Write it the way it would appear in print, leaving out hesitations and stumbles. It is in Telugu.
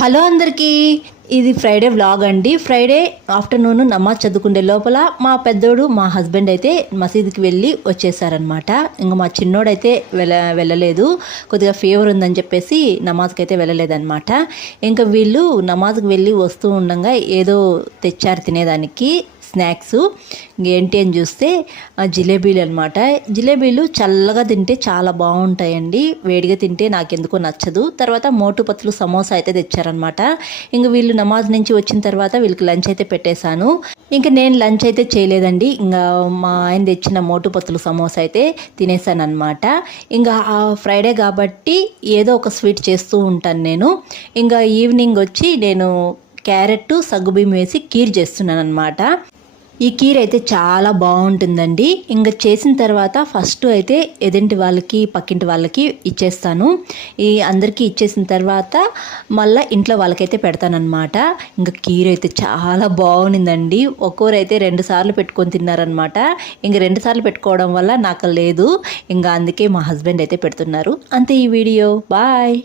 హలో అందరికీ, ఇది ఫ్రైడే వ్లాగ్ అండి. ఫ్రైడే ఆఫ్టర్నూన్ నమాజ్ చదువుకునే లోపల మా పెద్దోడు మా హస్బెండ్ అయితే మసీదుకి వెళ్ళి వచ్చేసారనమాట. ఇంకా మా చిన్నోడైతే వెళ్ళలేదు, కొద్దిగా ఫీవర్ ఉందని చెప్పేసి నమాజ్కి అయితే వెళ్ళలేదన్నమాట. ఇంకా వీళ్ళు నమాజ్కి వెళ్ళి వస్తూ ఉండగా ఏదో తెచ్చారు తినేదానికి స్నాక్స్. ఏంటి అని చూస్తే జిలేబీలు అనమాట. జిలేబీలు చల్లగా తింటే చాలా బాగుంటాయండి, వేడిగా తింటే నాకెందుకో నచ్చదు. తర్వాత మోటు పత్తులు సమోసా అయితే తెచ్చారనమాట. ఇంక వీళ్ళు నమాజ్ నుంచి వచ్చిన తర్వాత వీళ్ళకి లంచ్ అయితే పెట్టేశాను. ఇంకా నేను లంచ్ అయితే చేయలేదండి, ఇంకా మా ఆయన తెచ్చిన మోటు పత్తులు సమోసా అయితే తినేసాను అనమాట. ఇంకా ఫ్రైడే కాబట్టి ఏదో ఒక స్వీట్ చేస్తూ ఉంటాను నేను. ఇంకా ఈవినింగ్ వచ్చి నేను క్యారెట్ సగ్గుబియ్యం వేసి కీర్ చేస్తున్నాను అనమాట. ఈ కీర్ అయితే చాలా బాగుంటుందండి. ఇంకా చేసిన తర్వాత ఫస్ట్ అయితే ఎదుంటి వాళ్ళకి పక్కింటి వాళ్ళకి ఇచ్చేస్తాను. ఈ అందరికీ ఇచ్చేసిన తర్వాత మళ్ళీ ఇంట్లో వాళ్ళకైతే పెడతానమాట. ఇంకా కీర్ అయితే చాలా బాగుండిందండి. ఒక్కోరైతే 2 సార్లు పెట్టుకొని తిన్నారనమాట. ఇంక 2 సార్లు పెట్టుకోవడం వల్ల నాకు లేదు, ఇంకా అందుకే మా హస్బెండ్ అయితే పెడుతున్నారు. అంతే ఈ వీడియో. బాయ్.